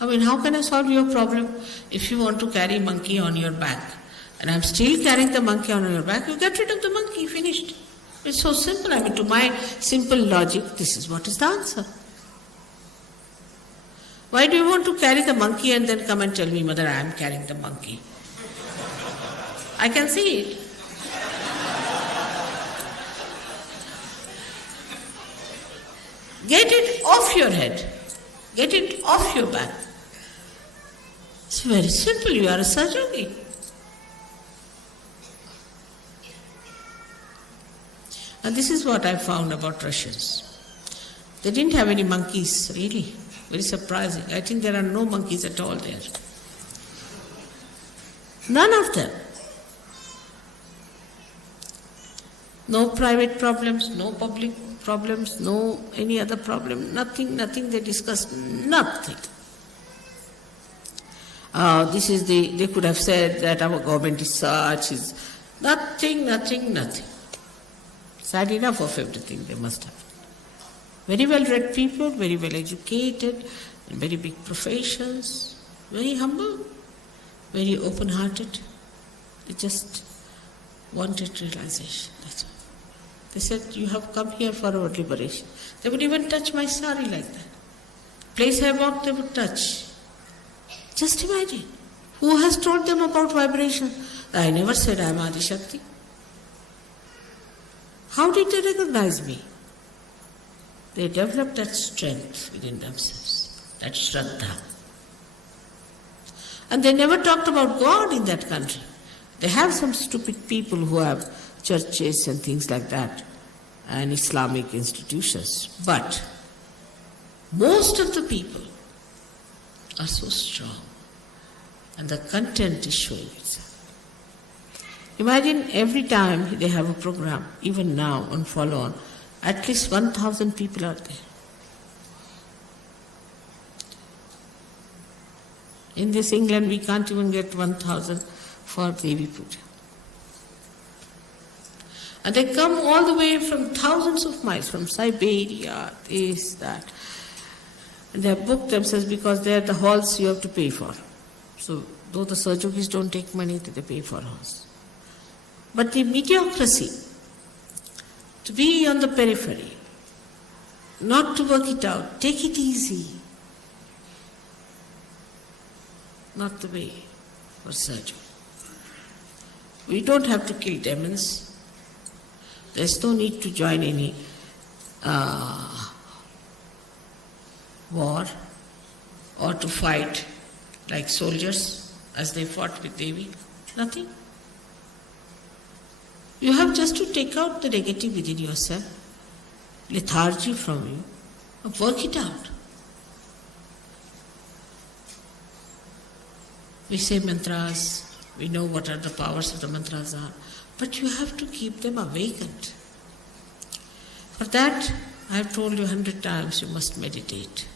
I mean, how can I solve your problem if you want to carry monkey on your back? And I'm still carrying the monkey on your back, you get rid of the monkey, finished. It's so simple. I mean, to my simple logic, this is what is the answer. Why do you want to carry the monkey and then come and tell me, Mother, I am carrying the monkey? I can see it. Get it off your head. Get it off your back. It's very simple. You are a Sahajogi. And this is what I found about Russians. They didn't have any monkeys, really. Very surprising. I think there are no monkeys at all there. None of them. No private problems, no public problems, no any other problem, nothing they discussed, nothing. They could have said that our government is such, is nothing. Sad enough of everything they must have. Very well read people, very well educated, and very big professions, very humble, very open hearted. They just wanted realization, that's all. They said, you have come here for our liberation. They would even touch my sari like that. Place I walked, they would touch. Just imagine. Who has told them about vibration? I never said I am Adi Shakti. How did they recognize me? They developed that strength within themselves, that Shraddha. And they never talked about God in that country. They have some stupid people who have churches and things like that, and Islamic institutions. But most of the people are so strong, and the content is showing itself. Imagine every time they have a program, even now on follow-on, at least 1,000 people are there. In this England, we can't even get 1,000 for Devi Puja. And they come all the way from thousands of miles, from Siberia, this, that. And they have booked themselves because they are the halls you have to pay for. So, though the Sahajogis don't take money, they pay for halls. But the mediocrity, to be on the periphery, not to work it out, take it easy, not the way for Sahaja. We don't have to kill demons. There's no need to join any war or to fight like soldiers as they fought with Devi. Nothing. You have just to take out the negative within yourself, lethargy from you, and work it out. We say mantras, we know what are the powers of the mantras are, but you have to keep them awakened. For that, I have told you 100 times, you must meditate.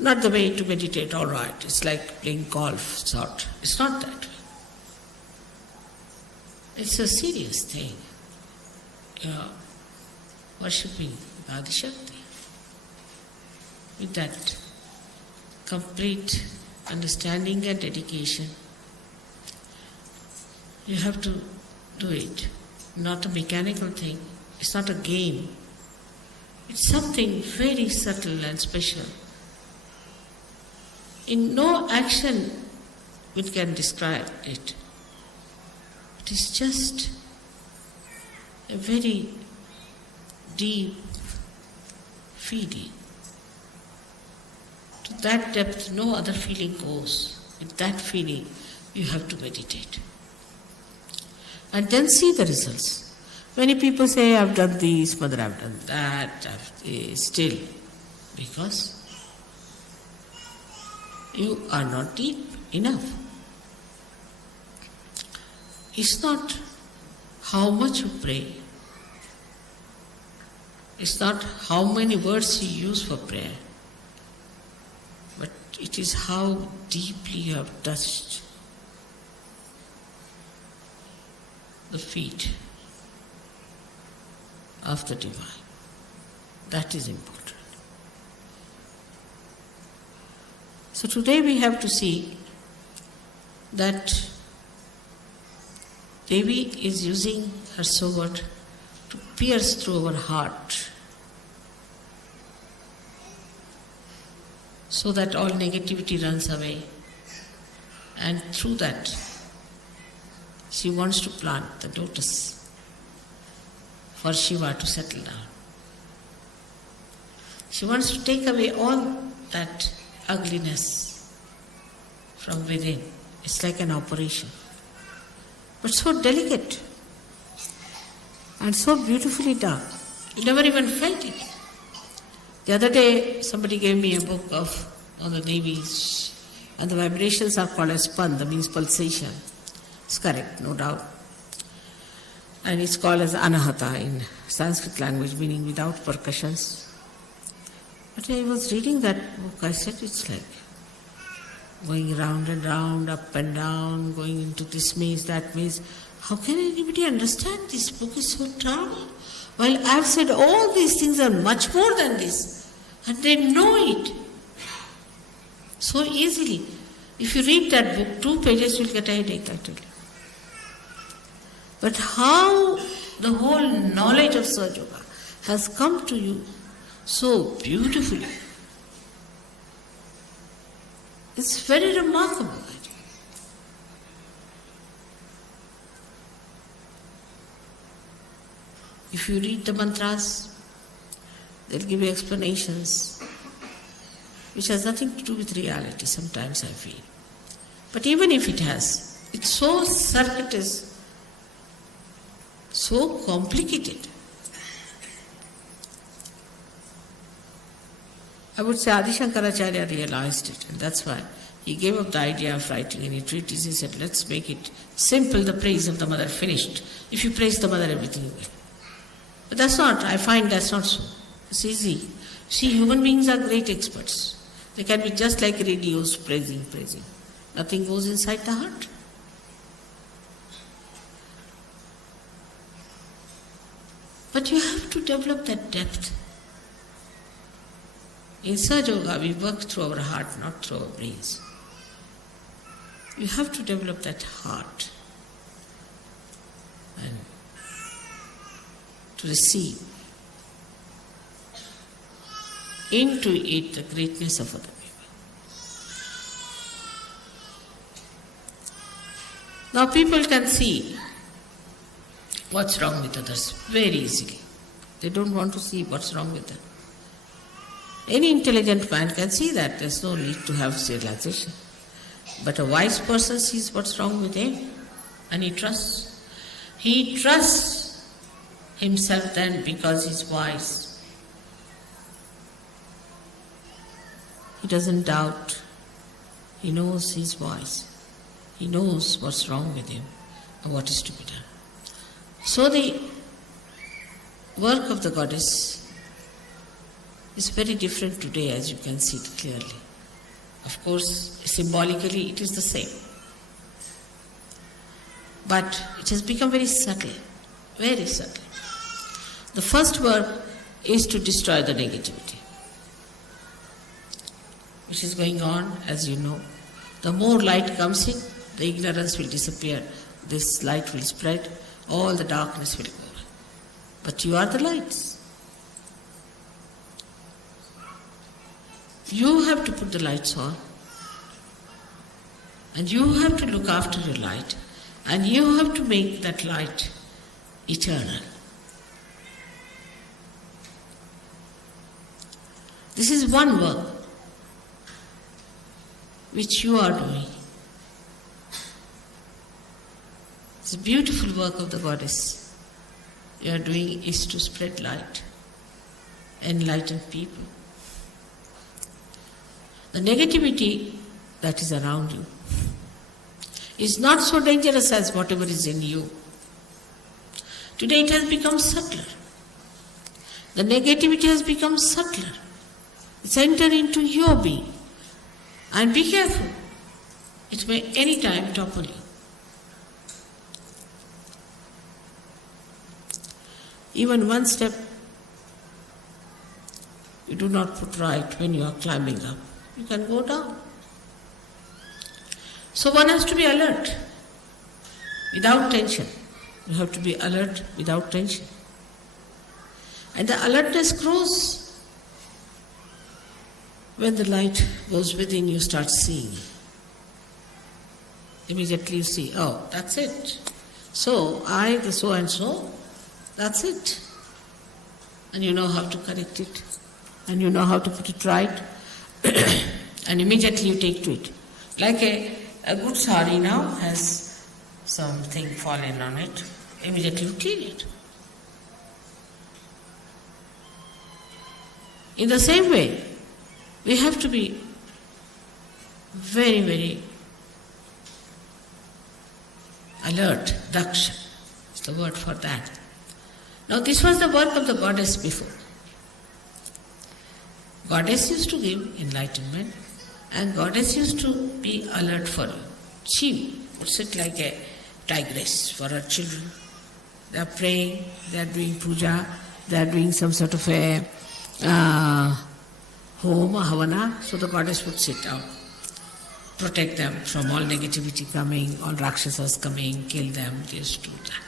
Not the way to meditate, all right, it's like playing golf, sort. It's not that way. It's a serious thing. You're worshipping Adi Shakti with that complete understanding and dedication. You have to do it. Not a mechanical thing. It's not a game. It's something very subtle and special. In no action we can describe it. It is just a very deep feeling. To that depth, no other feeling goes. With that feeling, you have to meditate. And then see the results. Many people say, I've done this, Mother, I've done that, still. Because you are not deep enough. It's not how much you pray. It's not how many words you use for prayer. But it is how deeply you have touched the feet of the divine. That is important. So today we have to see that Devi is using her sword to pierce through our heart so that all negativity runs away, and through that she wants to plant the lotus for Shiva to settle down. She wants to take away all that ugliness from within. It's like an operation, but so delicate and so beautifully done. You never even felt it. The other day, somebody gave me a book on the Devis, and the vibrations are called as pan, that means pulsation. It's correct, no doubt. And it's called as anahata in Sanskrit language, meaning without percussions. But I was reading that book, I said it's like going round and round, up and down, going into this maze, that maze. How can anybody understand this book is so drama? While I have said all these things are much more than this, and they know it so easily. If you read that book, 2 pages you'll get a headache, I tell you. But how the whole knowledge of Sahaja Yoga has come to you so beautifully. It's very remarkable. If you read the mantras, they'll give you explanations which has nothing to do with reality, sometimes I feel. But even if it has, it's so circuitous, so complicated. I would say Adi Shankaracharya realized it, and that's why he gave up the idea of writing any treatise. He said, let's make it simple, the praise of the mother, finished. If you praise the mother, everything you get. But I find that's not so. It's easy. See, human beings are great experts. They can be just like radios, praising. Nothing goes inside the heart. But you have to develop that depth. In Sahaja Yoga, we work through our heart, not through our brains. You have to develop that heart and to receive into it the greatness of other people. Now people can see what's wrong with others very easily. They don't want to see what's wrong with them. Any intelligent man can see that. There's no need to have realization. But a wise person sees what's wrong with him and he trusts. He trusts himself then because he's wise. He doesn't doubt. He knows he's wise. He knows what's wrong with him and what is to be done. So the work of the goddess is very different today, as you can see it clearly. Of course, symbolically it is the same. But it has become very subtle, very subtle. The first work is to destroy the negativity, which is going on, as you know. The more light comes in, the ignorance will disappear. This light will spread, all the darkness will go away. But you are the lights. You have to put the lights on, and you have to look after your light, and you have to make that light eternal. This is one work which you are doing. It's a beautiful work of the goddess. You are doing is to spread light, enlighten people. The negativity that is around you is not so dangerous as whatever is in you. Today it has become subtler. The negativity has become subtler. It's entered into your being. And be careful. It may any time topple you. Even one step you do not put right when you are climbing up. You can go down. So one has to be alert, without tension. You have to be alert without tension. And the alertness grows when the light goes within, you start seeing. Immediately you see, oh, that's it. So, I, the so and so, that's it. And you know how to correct it. And you know how to put it right. And immediately you take to it. Like a good sari now has something fallen on it. Immediately you clean it. In the same way, we have to be very, very alert. Daksha is the word for that. Now this was the work of the goddess before. Goddess used to give enlightenment and goddess used to be alert for you. She puts it like a tigress for her children. They are praying, they are doing puja, they are doing some sort of a home, havana, so the goddess would sit out, protect them from all negativity coming, all rakshasas coming, kill them, they used to do that.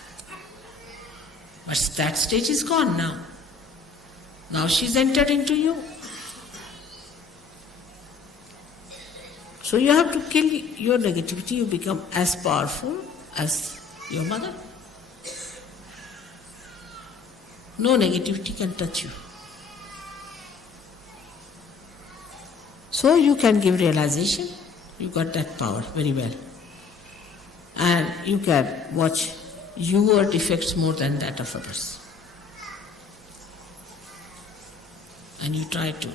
But that stage is gone now. Now she's entered into you. So you have to kill your negativity, you become as powerful as your mother. No negativity can touch you. So you can give realization, you got that power very well. And you can watch your defects more than that of others. And you try to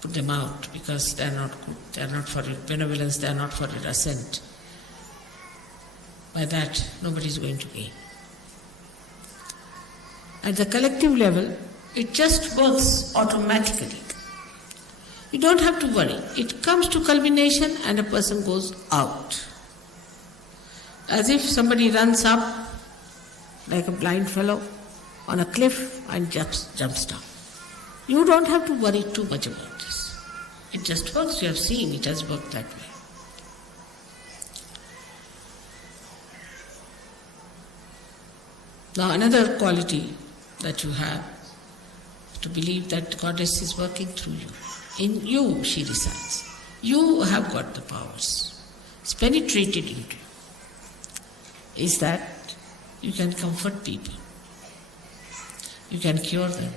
put them out because they are not good, they are not for your benevolence, they are not for your ascent. By that, nobody is going to gain. At the collective level, it just works automatically. You don't have to worry. It comes to culmination and a person goes out. As if somebody runs up like a blind fellow on a cliff and jumps down. You don't have to worry too much about this. It just works. You have seen it has worked that way. Now another quality that you have, to believe that Goddess is working through you. In you she resides. You have got the powers. It's penetrated into you. Is that you can comfort people. You can cure them.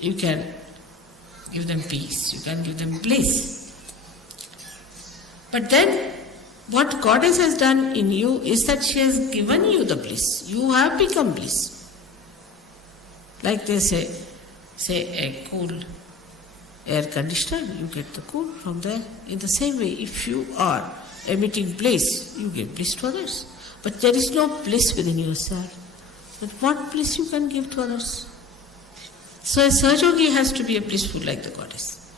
You can give them peace. You can give them bliss. But then what Goddess has done in you is that she has given you the bliss. You have become bliss. Like they say a cool air conditioner, you get the cool from there. In the same way, if you are emitting bliss, you give bliss to others. But there is no bliss within yourself. But what bliss you can give to others? So a Sahajogi has to be a blissful like the Goddess.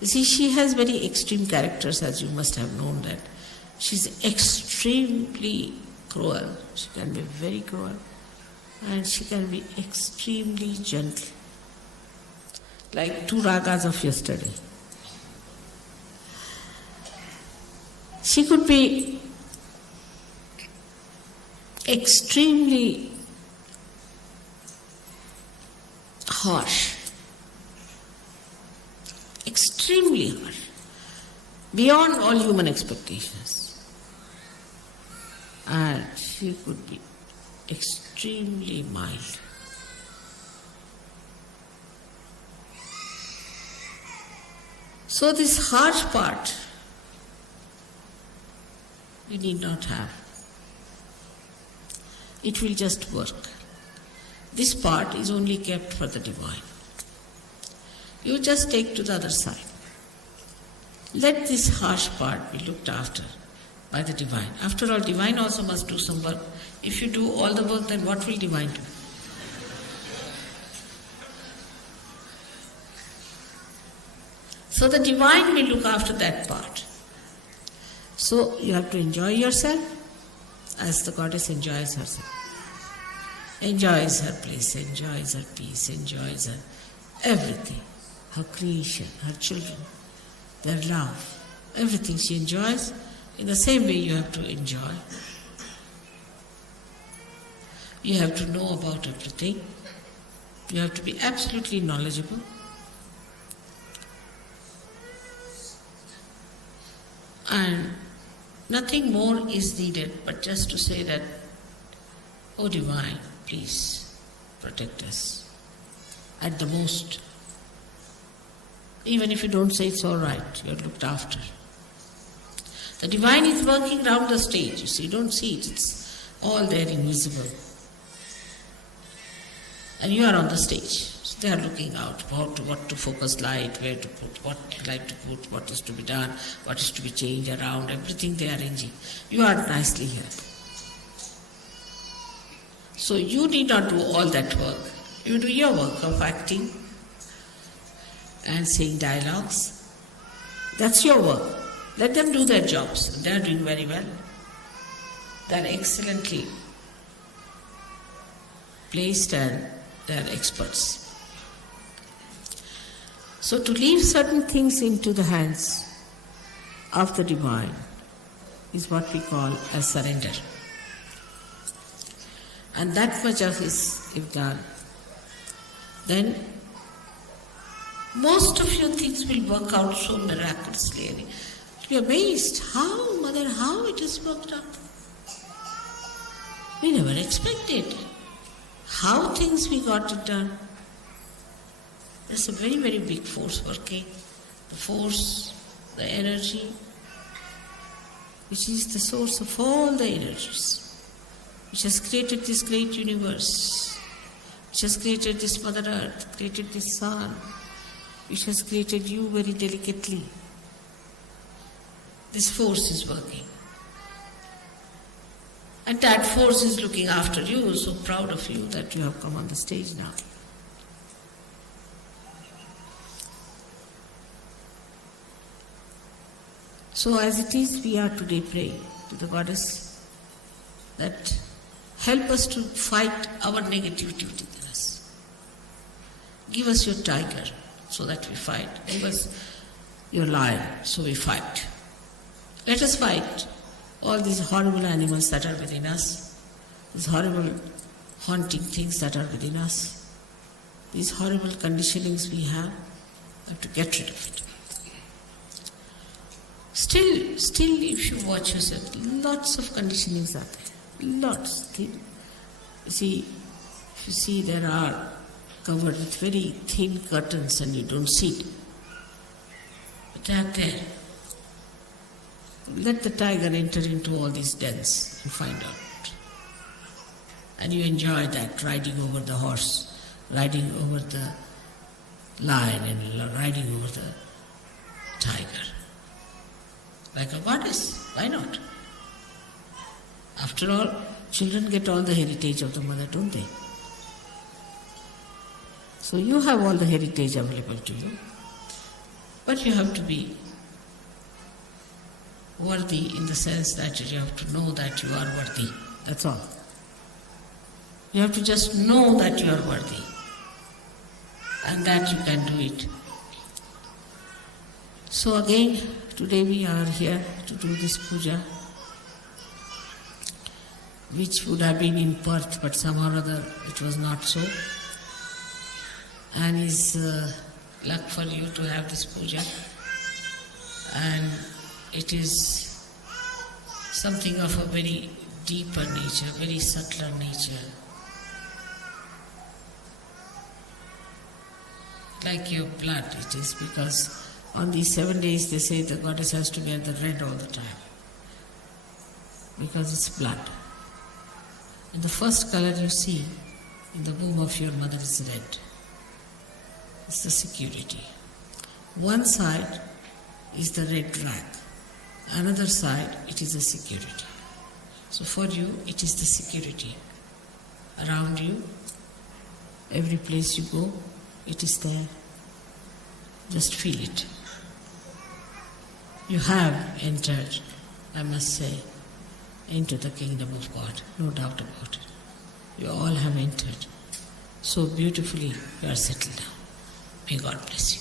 You see, she has very extreme characters, as you must have known that. She's extremely cruel. She can be very cruel. And she can be extremely gentle. Like 2 ragas of yesterday. She could be extremely harsh. Extremely harsh. Beyond all human expectations. And she could be extremely mild. So this harsh part we need not have. It will just work. This part is only kept for the divine. You just take to the other side. Let this harsh part be looked after by the divine. After all, divine also must do some work. If you do all the work, then what will divine do? So the divine will look after that part. So you have to enjoy yourself as the Goddess enjoys herself. Enjoys her place, enjoys her peace, enjoys her everything. her creation, her children, their love, everything she enjoys, in the same way you have to enjoy. You have to know about everything. You have to be absolutely knowledgeable. And nothing more is needed but just to say that, "Oh Divine, please protect us at the most." Even if you don't say it's all right, you're looked after. The Divine is working around the stage. You see, you don't see it. It's all there invisible. And you are on the stage. So they are looking out what to focus light, where to put, what light to put, what is to be done, what is to be changed around, everything they are arranging. You are nicely here. So you need not do all that work. You do your work of acting and saying dialogues. That's your work. Let them do their jobs. They are doing very well. They are excellently placed and they are experts. So to leave certain things into the hands of the Divine is what we call a surrender. And that much of is if done, then most of your things will work out so miraculously. You're amazed, how, Mother, how it has worked out. We never expected. How things we got it done. There's a very, very big force working. The force, the energy, which is the source of all the energies, which has created this great universe, which has created this Mother Earth, created this sun, which has created you very delicately. This force is working. And that force is looking after you, so proud of you that you have come on the stage now. So as it is, we are today praying to the Goddess that help us to fight our negativity within us. Give us your tiger so that we fight. Give us your lion so we fight. Let us fight all these horrible animals that are within us, these horrible haunting things that are within us, these horrible conditionings we have to get rid of it. Still, if you watch yourself, lots of conditionings are there. Lots. You see, if you see, there are covered with very thin curtains and you don't see it. But they are there. Let the tiger enter into all these dens and find out. And you enjoy that, riding over the horse, riding over the lion and riding over the tiger. Like a goddess, why not? After all, children get all the heritage of the mother, don't they? So you have all the heritage available to you. But you have to be worthy in the sense that you have to know that you are worthy. That's all. You have to just know that you are worthy and that you can do it. So again, today we are here to do this puja, which would have been in Perth, but somehow or other it was not so. And it's luck for you to have this puja. And it is something of a very deeper nature, very subtler nature. Like your blood it is, because on these 7 days they say the goddess has to wear the red all the time, because it's blood. And the first color you see in the womb of your mother is red. It's the security. One side is the red rag. Another side, it is the security. So for you, it is the security. Around you, every place you go, it is there. Just feel it. You have entered, I must say, into the kingdom of God, no doubt about it. You all have entered. So beautifully, you are settled down. May God bless you.